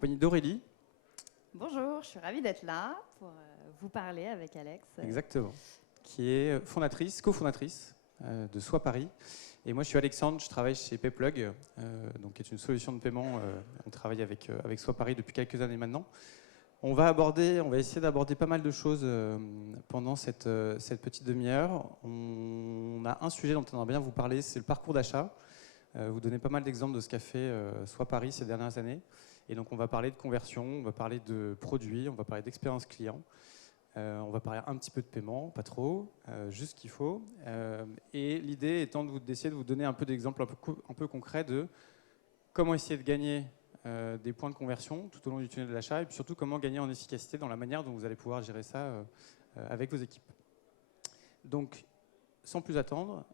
compagnie d'Aurélie. Bonjour, je suis ravie d'être là pour vous parler avec Alex. Exactement. Qui est cofondatrice de Soit Paris. Et moi, je suis Alexandre, je travaille chez Payplug, donc qui est une solution de paiement. On travaille avec Soit Paris depuis quelques années maintenant. On va essayer d'aborder pas mal de choses pendant cette petite demi-heure. On a un sujet dont on aimerait bien vous parler, c'est le parcours d'achat. Vous donnez pas mal d'exemples de ce qu'a fait Soit Paris ces dernières années. Et donc, on va parler de conversion, on va parler de produits, on va parler d'expérience client. On va parler un petit peu de paiement, pas trop, juste ce qu'il faut. Et l'idée étant d'essayer de vous donner un peu d'exemples un peu concrets de comment essayer de gagner des points de conversion tout au long du tunnel de l'achat et puis surtout comment gagner en efficacité dans la manière dont vous allez pouvoir gérer ça avec vos équipes. Donc, sans plus attendre,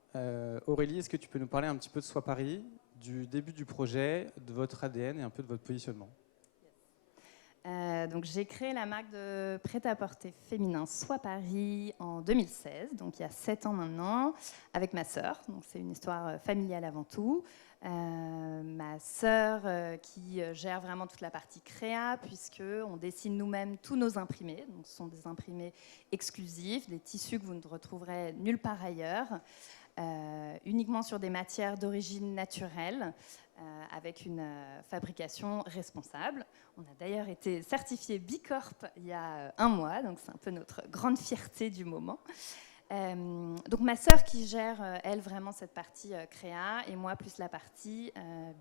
Aurélie, est-ce que tu peux nous parler un petit peu de Soit Paris, du début du projet, de votre ADN et un peu de votre positionnement? Donc, j'ai créé la marque de prêt-à-porter féminin Soit Paris en 2016, donc il y a 7 ans maintenant, avec ma sœur. Donc, c'est une histoire familiale avant tout. Ma sœur qui gère vraiment toute la partie créa, puisqu'on dessine nous-mêmes tous nos imprimés. Donc, ce sont des imprimés exclusifs, des tissus que vous ne retrouverez nulle part ailleurs, uniquement sur des matières d'origine naturelle, avec une fabrication responsable. On a d'ailleurs été certifié Bicorp il y a 1 mois, donc c'est un peu notre grande fierté du moment. Donc ma sœur qui gère, elle, vraiment cette partie créa, et moi plus la partie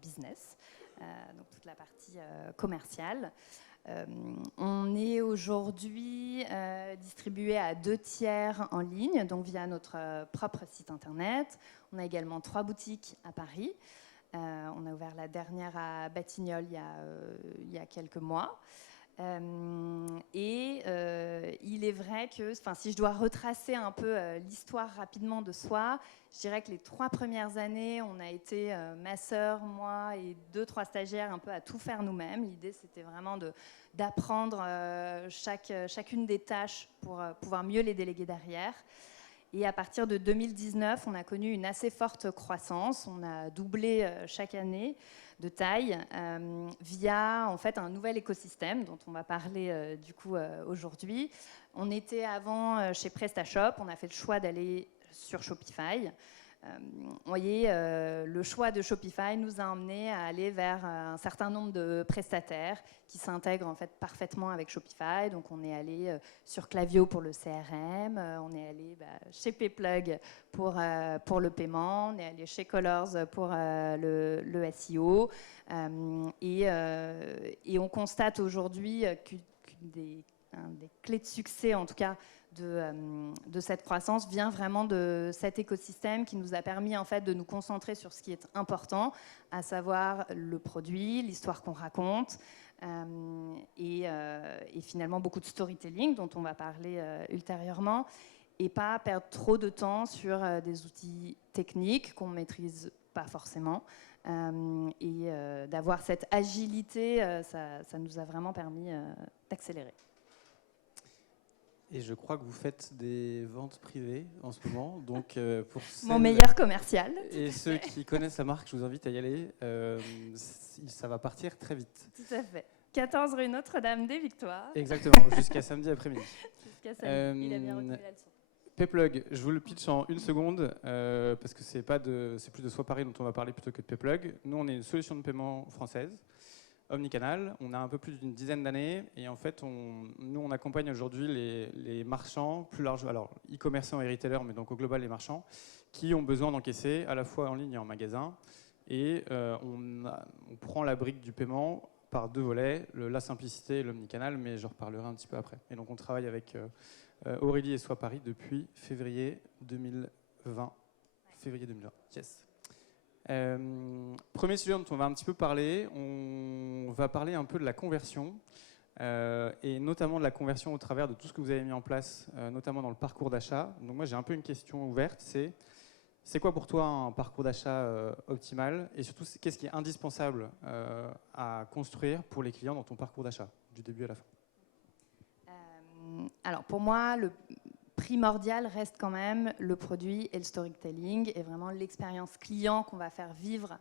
business, donc toute la partie commerciale. On est aujourd'hui distribué à 2 tiers en ligne, donc via notre propre site internet. On a également 3 boutiques à Paris. On a ouvert la dernière à Batignolles il y a quelques mois. Il est vrai que, si je dois retracer un peu l'histoire rapidement de Soi, je dirais que les 3 premières années, on a été, ma sœur, moi et 2-3 stagiaires, un peu à tout faire nous-mêmes. L'idée, c'était vraiment d'apprendre chacune des tâches pour pouvoir mieux les déléguer derrière. Et à partir de 2019, on a connu une assez forte croissance. On a doublé chaque année de taille via en fait un nouvel écosystème dont on va parler aujourd'hui. On était avant chez PrestaShop. On a fait le choix d'aller sur Shopify. Vous voyez, le choix de Shopify nous a emmenés à aller vers un certain nombre de prestataires qui s'intègrent en fait parfaitement avec Shopify. Donc, on est allé sur Klaviyo pour le CRM, on est allé chez Payplug pour le paiement, on est allé chez Colors pour le SEO. Et on constate aujourd'hui qu'une des clés de succès, en tout cas, de cette croissance vient vraiment de cet écosystème qui nous a permis en fait de nous concentrer sur ce qui est important, à savoir le produit, l'histoire qu'on raconte et finalement beaucoup de storytelling dont on va parler ultérieurement, et pas perdre trop de temps sur des outils techniques qu'on ne maîtrise pas forcément. Et d'avoir cette agilité, ça nous a vraiment permis d'accélérer. Et je crois que vous faites des ventes privées en ce moment. Donc, pour mon meilleur commercial. Et ceux qui connaissent la marque, je vous invite à y aller. Ça va partir très vite. Tout à fait. 14 rue Notre-Dame-des-Victoires. Exactement, jusqu'à samedi après-midi. Jusqu'à samedi, il a bien retenu la leçon. Payplug, je vous le pitch en 1 seconde, parce que c'est plus de Soit Paris dont on va parler plutôt que de Payplug. Nous, on est une solution de paiement française, omnicanal. On a un peu plus d'une dizaine d'années et en fait, on accompagne aujourd'hui les marchands plus larges, alors e-commerçants et retailers, mais donc au global les marchands, qui ont besoin d'encaisser à la fois en ligne et en magasin. Et on prend la brique du paiement par 2 volets, la simplicité et l'omnicanal, mais je reparlerai un petit peu après. Et donc on travaille avec Aurélie et Soit Paris depuis février 2020. Février 2020, yes. Premier sujet dont on va un petit peu parler, on va parler un peu de la conversion et notamment de la conversion au travers de tout ce que vous avez mis en place, notamment dans le parcours d'achat. Donc moi j'ai un peu une question ouverte, c'est quoi pour toi un parcours d'achat optimal et surtout qu'est-ce qui est indispensable à construire pour les clients dans ton parcours d'achat, du début à la fin? Alors pour moi, le primordial reste quand même le produit et le storytelling et vraiment l'expérience client qu'on va faire vivre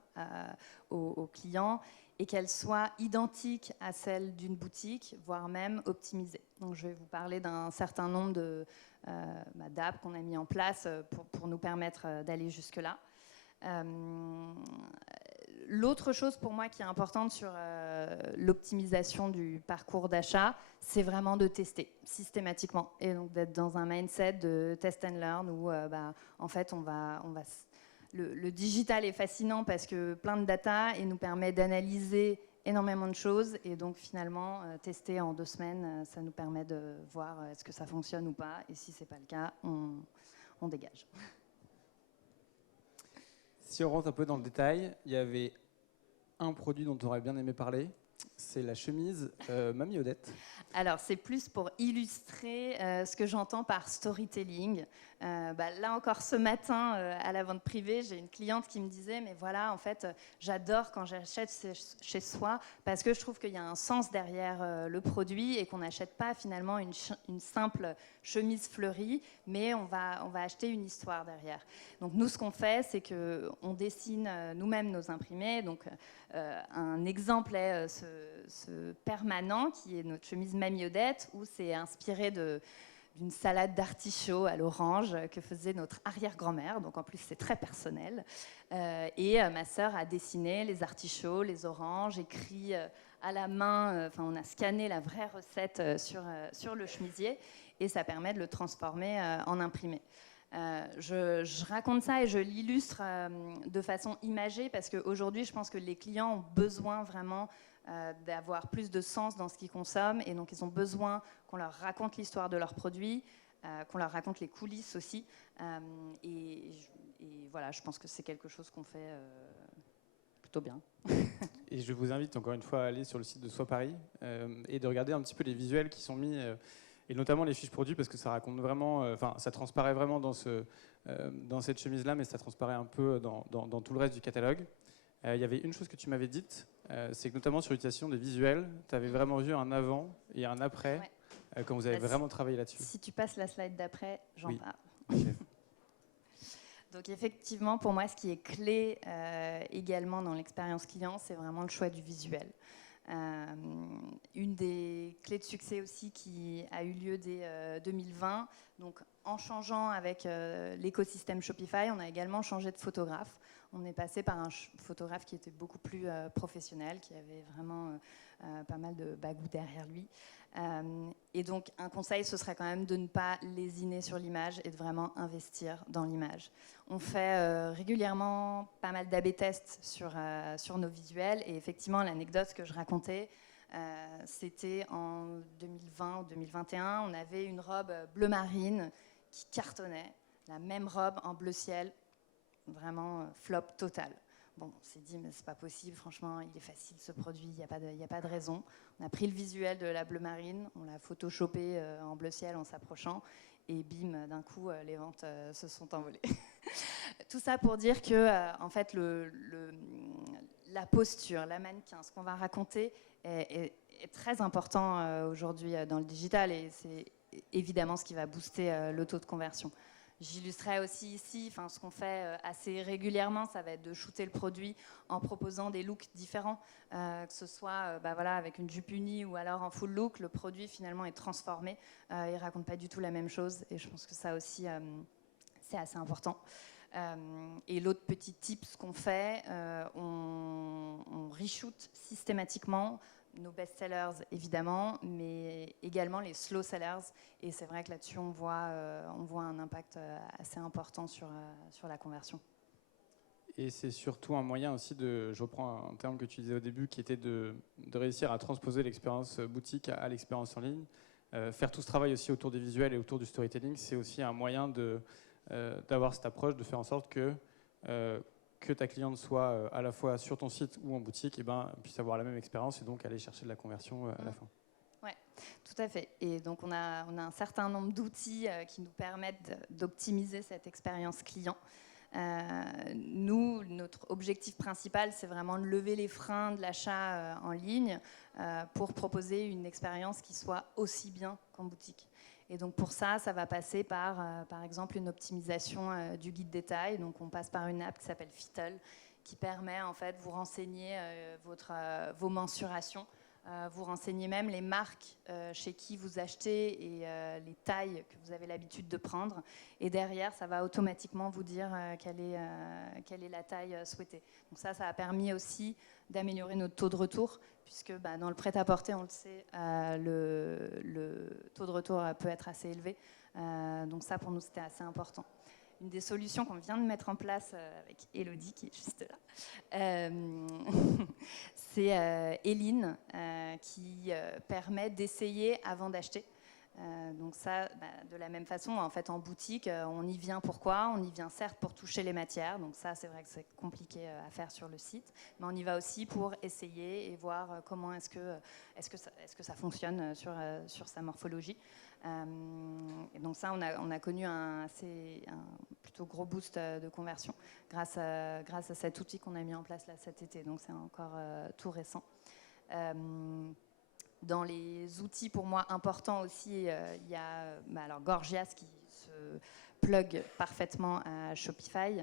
aux clients et qu'elle soit identique à celle d'une boutique, voire même optimisée. Donc je vais vous parler d'un certain nombre d'apps qu'on a mis en place pour nous permettre d'aller jusque-là. L'autre chose pour moi qui est importante sur l'optimisation du parcours d'achat, c'est vraiment de tester systématiquement et donc d'être dans un mindset de test and learn où en fait le digital est fascinant parce que plein de data et nous permet d'analyser énormément de choses et donc finalement tester en 2 semaines, ça nous permet de voir est-ce que ça fonctionne ou pas et si c'est pas le cas, on dégage. Si on rentre un peu dans le détail, il y avait un produit dont on aurait bien aimé parler, c'est la chemise Mamie Odette. Alors, c'est plus pour illustrer ce que j'entends par storytelling. Là encore, ce matin, à la vente privée, j'ai une cliente qui me disait « Mais voilà, en fait, j'adore quand j'achète chez soi parce que je trouve qu'il y a un sens derrière le produit et qu'on n'achète pas finalement une simple chemise fleurie, mais on va acheter une histoire derrière. » Donc nous, ce qu'on fait, c'est qu'on dessine nous-mêmes nos imprimés. Donc un exemple est ce permanent qui est notre chemise Mamie Odette, où c'est inspiré d'une salade d'artichaut à l'orange que faisait notre arrière-grand-mère. Donc en plus, c'est très personnel. Et ma sœur a dessiné les artichauts, les oranges, écrit à la main. On a scanné la vraie recette sur le chemisier et ça permet de le transformer en imprimé. Je raconte ça et je l'illustre de façon imagée parce qu'aujourd'hui, je pense que les clients ont besoin vraiment d'avoir plus de sens dans ce qu'ils consomment et donc ils ont besoin qu'on leur raconte l'histoire de leurs produits, qu'on leur raconte les coulisses aussi. Et voilà, je pense que c'est quelque chose qu'on fait plutôt bien. Et je vous invite encore une fois à aller sur le site de Soit Paris et de regarder un petit peu les visuels qui sont mis. Et notamment les fiches produits parce que ça raconte vraiment, ça transparaît vraiment dans cette chemise-là, mais ça transparaît un peu dans tout le reste du catalogue. Il y avait une chose que tu m'avais dite, c'est que notamment sur l'utilisation des visuels, tu avais vraiment vu un avant et un après quand vous avez vraiment travaillé là-dessus. Si tu passes la slide d'après, j'en parle. Okay. Donc effectivement, pour moi, ce qui est clé également dans l'expérience client, c'est vraiment le choix du visuel. Une des clés de succès aussi qui a eu lieu dès 2020, donc en changeant avec l'écosystème Shopify, on a également changé de photographe. On est passé par un photographe qui était beaucoup plus professionnel, qui avait vraiment pas mal de bagou derrière lui. Et donc un conseil, ce serait quand même de ne pas lésiner sur l'image et de vraiment investir dans l'image. On fait régulièrement pas mal d'A/B tests sur nos visuels et effectivement l'anecdote que je racontais, c'était en 2020 ou 2021, on avait une robe bleu marine qui cartonnait, la même robe en bleu ciel, vraiment flop total. Bon, on s'est dit, mais c'est pas possible, franchement, il est facile ce produit, il n'y a pas de raison. On a pris le visuel de la bleu marine, on l'a photoshopé en bleu ciel en s'approchant, et bim, d'un coup, les ventes se sont envolées. Tout ça pour dire que, en fait, la posture, la mannequin, ce qu'on va raconter est très important aujourd'hui dans le digital, et c'est évidemment ce qui va booster le taux de conversion. J'illustrerai aussi ici, ce qu'on fait assez régulièrement, ça va être de shooter le produit en proposant des looks différents, que ce soit avec une jupe unie ou alors en full look, le produit finalement est transformé, il ne raconte pas du tout la même chose et je pense que ça aussi c'est assez important. Et l'autre petit tip, ce qu'on fait, on reshoot systématiquement nos best-sellers évidemment, mais également les slow sellers. Et c'est vrai que là-dessus, on voit un impact assez important sur la conversion. Et c'est surtout un moyen aussi je reprends un terme que tu disais au début, qui était de réussir à transposer l'expérience boutique à l'expérience en ligne. Faire tout ce travail aussi autour des visuels et autour du storytelling, c'est aussi un moyen d'avoir cette approche, de faire en sorte que ta cliente soit à la fois sur ton site ou en boutique, puisse avoir la même expérience et donc aller chercher de la conversion à la fin. Oui, tout à fait. Et donc on a un certain nombre d'outils qui nous permettent d'optimiser cette expérience client. Nous, notre objectif principal, c'est vraiment de lever les freins de l'achat en ligne pour proposer une expérience qui soit aussi bien qu'en boutique. Et donc pour ça, ça va passer par exemple, une optimisation du guide détail. Donc on passe par une app qui s'appelle Fittle, qui permet en fait de vous renseigner vos mensurations, vous renseignez même les marques chez qui vous achetez et les tailles que vous avez l'habitude de prendre. Et derrière, ça va automatiquement vous dire quelle est la taille souhaitée. Donc ça a permis aussi d'améliorer notre taux de retour, puisque dans le prêt-à-porter, on le sait, le taux de retour peut être assez élevé. Donc ça, pour nous, c'était assez important. Une des solutions qu'on vient de mettre en place avec Elodie, qui est juste là, c'est Eline, qui permet d'essayer avant d'acheter. Donc ça, de la même façon, en fait, en boutique, on y vient pourquoi? On y vient certes pour toucher les matières, donc ça, c'est vrai que c'est compliqué à faire sur le site, mais on y va aussi pour essayer et voir comment est-ce que ça fonctionne sur sa morphologie. Et donc ça, on a connu un plutôt gros boost de conversion grâce à cet outil qu'on a mis en place là cet été, donc c'est encore tout récent. Dans les outils pour moi importants aussi, il y a alors Gorgias qui se plug parfaitement à Shopify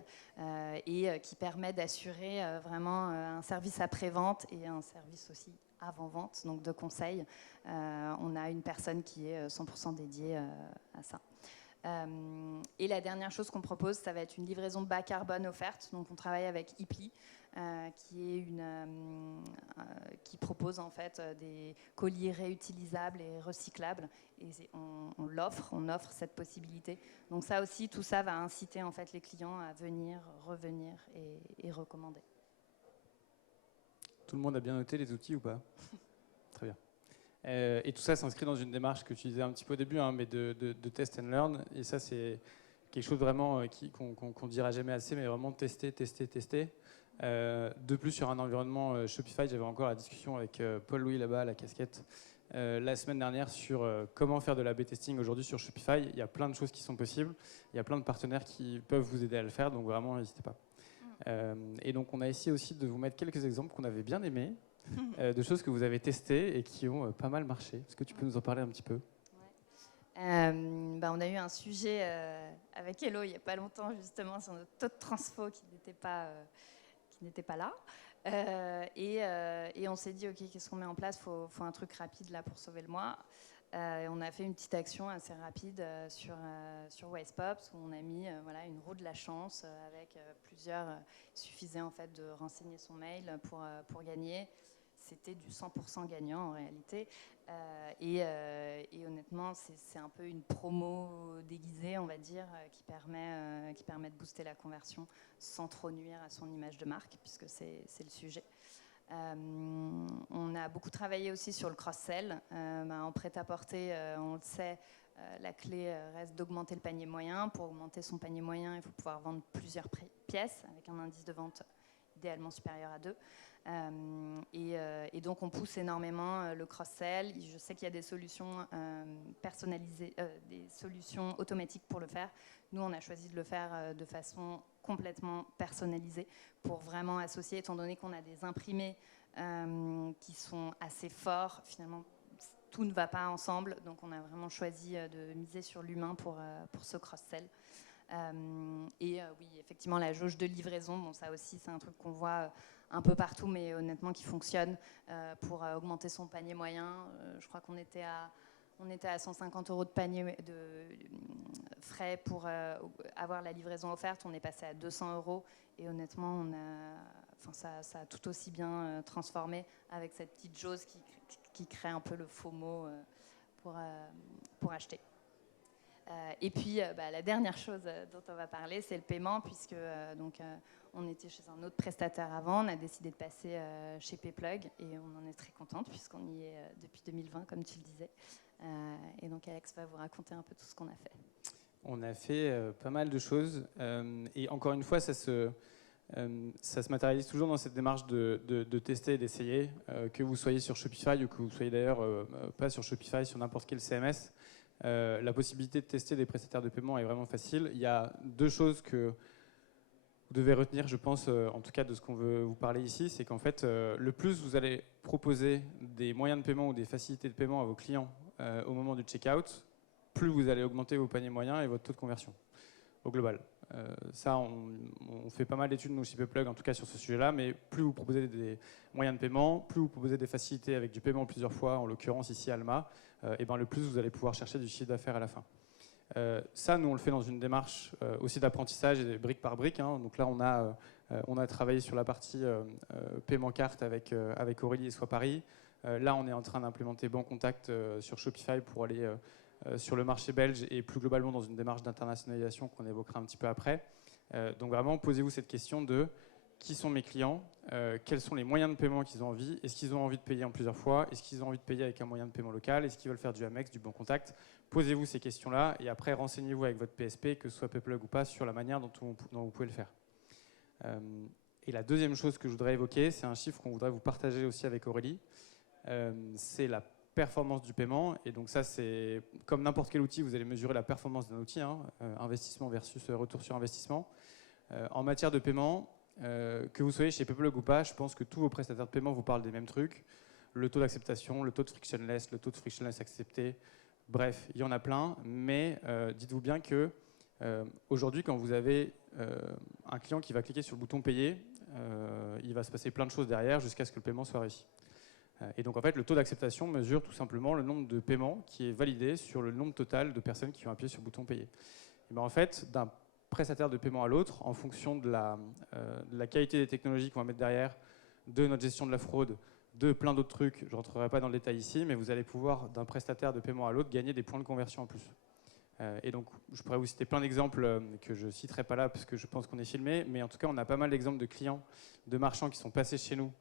et qui permet d'assurer vraiment un service après-vente et un service aussi avant-vente, donc de conseil. On a une personne qui est 100% dédiée à ça. Et la dernière chose qu'on propose, ça va être une livraison bas carbone offerte. Donc on travaille avec Ipli, qui propose en fait des colis réutilisables et recyclables. Et on offre cette possibilité. Donc ça aussi, tout ça va inciter en fait les clients à venir, revenir et recommander. Tout le monde a bien noté les outils ou pas? Très bien. Et tout ça s'inscrit dans une démarche que tu disais un petit peu au début, mais de test and learn. Et ça, c'est quelque chose vraiment qu'on ne dira jamais assez, mais vraiment tester. De plus, sur un environnement Shopify, j'avais encore la discussion avec Paul-Louis là-bas, à la casquette, la semaine dernière sur comment faire de l'A/B testing aujourd'hui sur Shopify. Il y a plein de choses qui sont possibles. Il y a plein de partenaires qui peuvent vous aider à le faire, donc vraiment, n'hésitez pas. Et donc, on a essayé aussi de vous mettre quelques exemples qu'on avait bien aimés, de choses que vous avez testées et qui ont pas mal marché. Est-ce que tu peux nous en parler un petit peu? On a eu un sujet avec Hello il n'y a pas longtemps, justement, sur notre taux de transfo qui n'était pas là. Et on s'est dit, OK, qu'est-ce qu'on met en place? Faut un truc rapide là pour sauver le mois. On a fait une petite action assez rapide sur Wisepops où on a mis une roue de la chance avec plusieurs. Il suffisait en fait de renseigner son mail pour gagner. C'était du 100% gagnant en réalité. Et honnêtement, c'est un peu une promo déguisée, on va dire, qui permet de booster la conversion sans trop nuire à son image de marque, puisque c'est le sujet. On a beaucoup travaillé aussi sur le cross-sell. En prêt-à-porter, on le sait, la clé reste d'augmenter le panier moyen. Pour augmenter son panier moyen, il faut pouvoir vendre plusieurs pièces avec un indice de vente idéalement supérieur à 2. Et donc on pousse énormément le cross-sell. Je sais qu'il y a des solutions personnalisées, des solutions automatiques pour le faire. Nous, on a choisi de le faire de façon complètement personnalisée pour vraiment associer, étant donné qu'on a des imprimés qui sont assez forts. Finalement, tout ne va pas ensemble, donc on a vraiment choisi de miser sur l'humain pour ce cross-sell. Oui, effectivement, la jauge de livraison, bon, ça aussi, c'est un truc qu'on voit un peu partout, mais honnêtement qui fonctionne pour augmenter son panier moyen. Je crois qu'on était à 150 € de panier de frais pour avoir la livraison offerte. On est passé à 200 € et honnêtement, ça a tout aussi bien transformé avec cette petite jauge qui crée un peu le FOMO pour acheter. Et puis, la dernière chose dont on va parler, c'est le paiement, puisque on était chez un autre prestataire avant, on a décidé de passer chez Payplug et on en est très contente puisqu'on y est depuis 2020, comme tu le disais. Et donc Alex va vous raconter un peu tout ce qu'on a fait. On a fait pas mal de choses et encore une fois, ça se matérialise toujours dans cette démarche de tester et d'essayer, que vous soyez sur Shopify ou que vous soyez d'ailleurs pas sur Shopify, sur n'importe quel CMS. La possibilité de tester des prestataires de paiement est vraiment facile. Il y a deux choses que vous devez retenir, je pense, en tout cas de ce qu'on veut vous parler ici, c'est qu'en fait, le plus vous allez proposer des moyens de paiement ou des facilités de paiement à vos clients au moment du checkout, plus vous allez augmenter vos paniers moyens et votre taux de conversion au global. Ça, on fait pas mal d'études nous chez Payplug, en tout cas sur ce sujet-là, mais plus vous proposez des moyens de paiement, plus vous proposez des facilités avec du paiement plusieurs fois, en l'occurrence ici Alma, et ben le plus vous allez pouvoir chercher du chiffre d'affaires à la fin. Ça, nous, on le fait dans une démarche aussi d'apprentissage et brique par brique. Donc là, on a travaillé sur la partie paiement carte avec Aurélie et Soit Paris. Là, on est en train d'implémenter Bon Contact sur Shopify pour aller sur le marché belge et plus globalement dans une démarche d'internationalisation qu'on évoquera un petit peu après. Donc vraiment, posez-vous cette question de qui sont mes clients, quels sont les moyens de paiement qu'ils ont envie, est-ce qu'ils ont envie de payer en plusieurs fois, est-ce qu'ils ont envie de payer avec un moyen de paiement local, est-ce qu'ils veulent faire du Amex, du Bon Contact. Posez-vous ces questions-là et après renseignez-vous avec votre PSP, que ce soit Payplug ou pas, sur la manière dont vous pouvez le faire. Et la deuxième chose que je voudrais évoquer, c'est un chiffre qu'on voudrait vous partager aussi avec Aurélie. C'est la performance du paiement. Et donc ça, c'est comme n'importe quel outil, vous allez mesurer la performance d'un outil, investissement versus retour sur investissement. En matière de paiement, que vous soyez chez Payplug ou pas, je pense que tous vos prestataires de paiement vous parlent des mêmes trucs. Le taux d'acceptation, le taux de frictionless, le taux de frictionless accepté. Bref, il y en a plein. Mais dites-vous bien que aujourd'hui, quand vous avez un client qui va cliquer sur le bouton payer, il va se passer plein de choses derrière jusqu'à ce que le paiement soit réussi. Et donc en fait, le taux d'acceptation mesure tout simplement le nombre de paiements qui est validé sur le nombre total de personnes qui ont appuyé sur le bouton payer. Et bien en fait, d'un prestataire de paiement à l'autre, en fonction de la qualité des technologies qu'on va mettre derrière, de notre gestion de la fraude, de plein d'autres trucs, je ne rentrerai pas dans le détail ici, mais vous allez pouvoir, d'un prestataire de paiement à l'autre, gagner des points de conversion en plus. Et donc, je pourrais vous citer plein d'exemples que je ne citerai pas là parce que je pense qu'on est filmé, mais en tout cas, on a pas mal d'exemples de clients, de marchands qui sont passés chez nous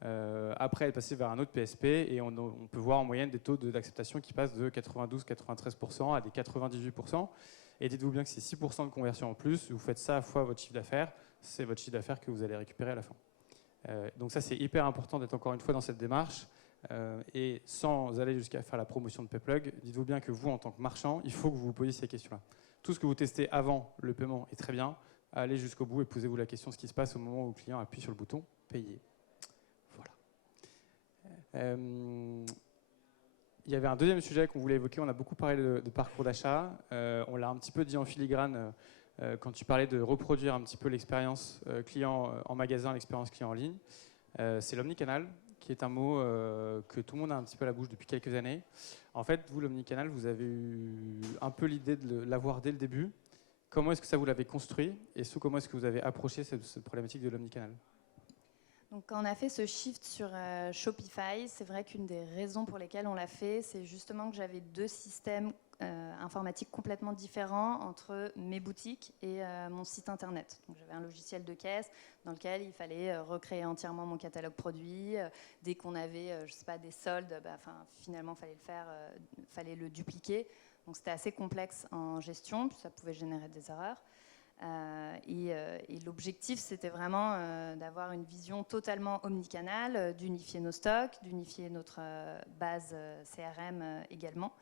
après être passés vers un autre PSP et on peut voir en moyenne des taux d'acceptation qui passent de 92-93% à des 98%. Et dites-vous bien que c'est 6% de conversion en plus. Vous faites ça fois votre chiffre d'affaires, c'est votre chiffre d'affaires que vous allez récupérer à la fin. Donc ça, c'est hyper important d'être encore une fois dans cette démarche. Et sans aller jusqu'à faire la promotion de Payplug, dites-vous bien que vous, en tant que marchand, il faut que vous vous posiez ces questions-là. Tout ce que vous testez avant le paiement est très bien. Allez jusqu'au bout et posez-vous la question de ce qui se passe au moment où le client appuie sur le bouton « Payer ». Voilà. Il y avait un deuxième sujet qu'on voulait évoquer. On a beaucoup parlé de parcours d'achat. On l'a un petit peu dit en filigrane quand tu parlais de reproduire un petit peu l'expérience client en magasin, l'expérience client en ligne. C'est l'omnicanal, qui est un mot que tout le monde a un petit peu à la bouche depuis quelques années. En fait, vous, l'omnicanal, vous avez eu un peu l'idée de l'avoir dès le début. Comment est-ce que ça vous l'avez construit et comment est-ce que vous avez approché cette problématique de l'omnicanal ? Donc, quand on a fait ce shift sur Shopify, c'est vrai qu'une des raisons pour lesquelles on l'a fait, c'est justement que j'avais deux systèmes informatiques complètement différents entre mes boutiques et mon site internet. Donc, j'avais un logiciel de caisse dans lequel il fallait recréer entièrement mon catalogue produit. Dès qu'on avait, je sais pas, des soldes, finalement, fallait le dupliquer. Donc, c'était assez complexe en gestion, puis ça pouvait générer des erreurs. Et l'objectif, c'était vraiment d'avoir une vision totalement omnicanale, d'unifier nos stocks, d'unifier notre base CRM également.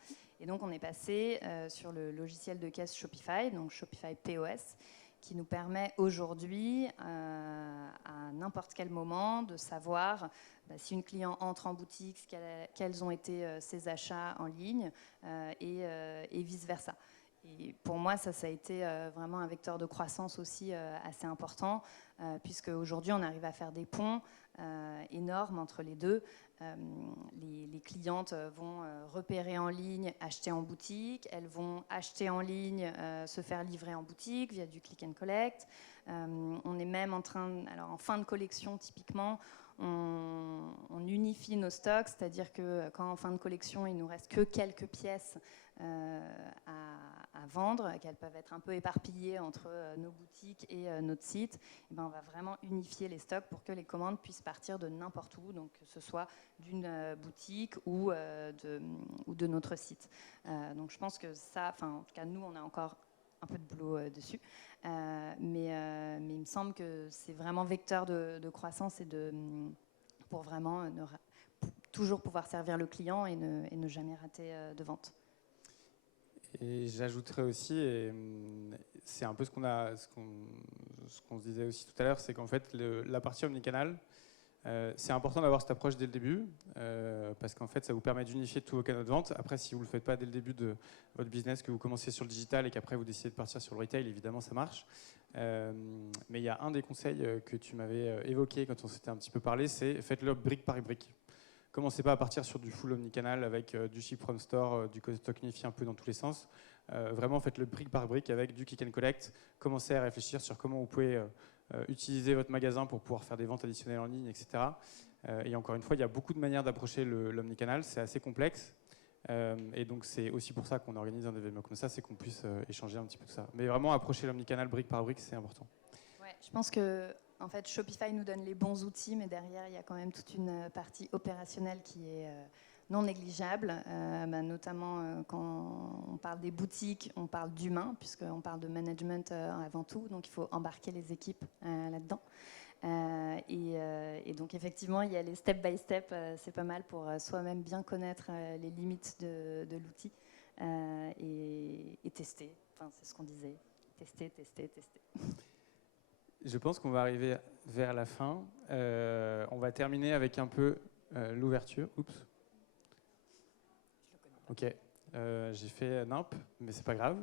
Et donc, on est passé sur le logiciel de caisse Shopify, donc Shopify POS, qui nous permet aujourd'hui, à n'importe quel moment, de savoir si une client entre en boutique, quels ont été ses achats en ligne et vice-versa. Et pour moi, ça a été vraiment un vecteur de croissance aussi assez important, puisque aujourd'hui, on arrive à faire des ponts énormes entre les deux. Les clientes vont repérer en ligne, acheter en boutique. Elles vont acheter en ligne, se faire livrer en boutique via du click and collect. On est même en fin de collection, typiquement, on unifie nos stocks, c'est-à-dire que quand en fin de collection, il nous reste que quelques pièces à vendre, qu'elles peuvent être un peu éparpillées entre nos boutiques et notre site, et on va vraiment unifier les stocks pour que les commandes puissent partir de n'importe où, donc que ce soit d'une boutique ou de notre site. Donc je pense que ça, en tout cas nous, on a encore un peu de boulot dessus, mais il me semble que c'est vraiment vecteur de croissance et pour vraiment toujours pouvoir servir le client et ne jamais rater de vente. Et j'ajouterais aussi, et c'est un peu ce qu'on se disait aussi tout à l'heure, c'est qu'en fait la partie omnicanal, C'est important d'avoir cette approche dès le début, parce qu'en fait, ça vous permet d'unifier tous vos canaux de vente. Après, si vous ne le faites pas dès le début de votre business, que vous commencez sur le digital et qu'après vous décidez de partir sur le retail, évidemment, ça marche. Mais il y a un des conseils que tu m'avais évoqué quand on s'était un petit peu parlé, c'est faites-le brique par brique. Commencez pas à partir sur du full omnicanal avec du ship from store, du stock unifié un peu dans tous les sens. Vraiment, faites-le brique par brique avec du click and collect. Commencez à réfléchir sur comment vous pouvez utiliser votre magasin pour pouvoir faire des ventes additionnelles en ligne, etc. Et encore une fois, il y a beaucoup de manières d'approcher l'omnicanal. C'est assez complexe. Et donc, c'est aussi pour ça qu'on organise un événement comme ça, c'est qu'on puisse échanger un petit peu de ça. Mais vraiment, approcher l'omnicanal brique par brique, c'est important. Ouais, je pense que en fait, Shopify nous donne les bons outils, mais derrière, il y a quand même toute une partie opérationnelle qui est non négligeable, notamment quand on parle des boutiques, on parle d'humain, puisqu'on parle de management avant tout, donc il faut embarquer les équipes là-dedans. Et donc effectivement, il y a les step by step, c'est pas mal pour soi-même bien connaître les limites de l'outil et tester, enfin, c'est ce qu'on disait, tester. Je pense qu'on va arriver vers la fin. On va terminer avec un peu l'ouverture. Oups. Ok. J'ai fait nimp, mais c'est pas grave.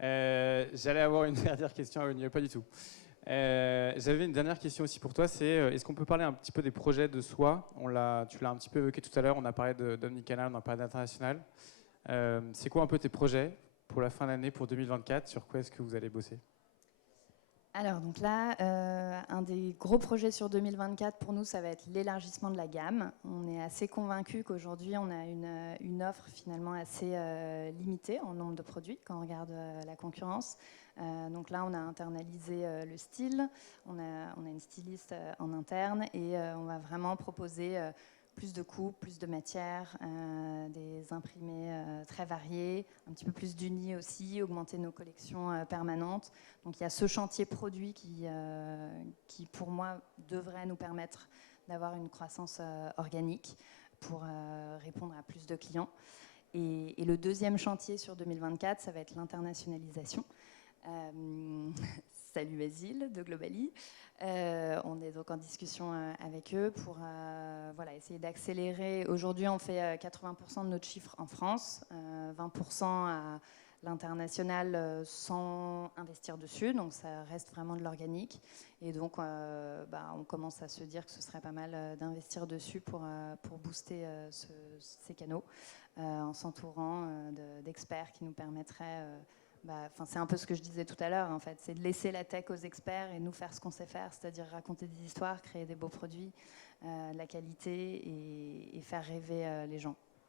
J'allais avoir une dernière question, il n'y a pas du tout. J'avais une dernière question aussi pour toi, c'est est-ce qu'on peut parler un petit peu des projets de soi? Tu l'as un petit peu évoqué tout à l'heure, on a parlé d'omnicanal, on a parlé d'international. C'est quoi un peu tes projets pour la fin d'année, pour 2024? Sur quoi est-ce que vous allez bosser? Alors, donc là, un des gros projets sur 2024 pour nous, ça va être l'élargissement de la gamme. On est assez convaincus qu'aujourd'hui, on a une offre finalement assez limitée en nombre de produits quand on regarde la concurrence. Donc là, on a internalisé le style, on a une styliste en interne et on va vraiment proposer plus de coupes, plus de matières, des imprimés très variés, un petit peu plus d'unis aussi, augmenter nos collections permanentes. Donc il y a ce chantier produit qui pour moi, devrait nous permettre d'avoir une croissance organique pour répondre à plus de clients. Et le deuxième chantier sur 2024, ça va être l'internationalisation. Salut Basile de Globally. On est donc en discussion avec eux pour essayer d'accélérer. Aujourd'hui, on fait 80% de notre chiffre en France, 20% à l'international sans investir dessus, donc ça reste vraiment de l'organique. Et donc, on commence à se dire que ce serait pas mal d'investir dessus pour booster ces canaux, en s'entourant d'experts qui nous permettraient... c'est un peu ce que je disais tout à l'heure, en fait. C'est de laisser la tech aux experts et nous faire ce qu'on sait faire, c'est-à-dire raconter des histoires, créer des beaux produits, de la qualité et faire rêver les gens.